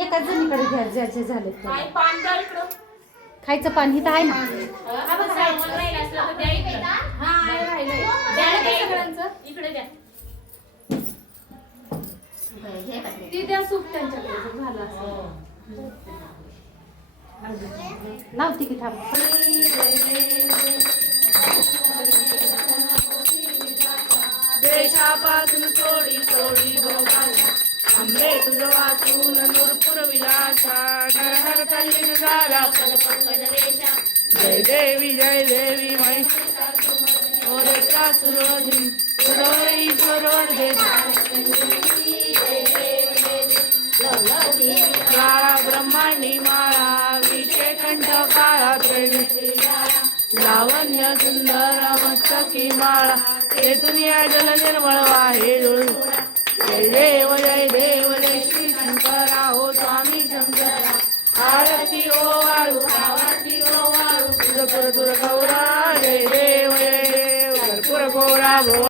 एकाच जणीकडे घ्या ज्याचे झाले ते. काय पान द्या इकडं. खायचं पाणी तर आहे ना. हा बघा सामान राहिलं असलं तर द्या इकडं. हा आहे राहिलंय. द्या ना सगळ्यांचं. इकडे द्या. ती द्या सूप त्यांच्याकडे जर झालं असं. लावते की थांब. देशापासून सोडी सोडी भोगाला आंबे तुझं वाचून नूरपूर विलासा नरहर कल्लीन झाला पद पंकज रेषा जय देवी ओरेचा सुरोधी ईश्वर काळा ब्रह्मांडी माळा विषय कंठ काळा प्रेमी लावण्य सुंदर मस्तकी माळा हे दुनिया जल निर्मळ वाहे जुळू जय देव जय श्री शंकरा हो स्वामी शंकरा आरती ओ वाळू तुझ पुर गौरा जय देव कर्पूर गौरा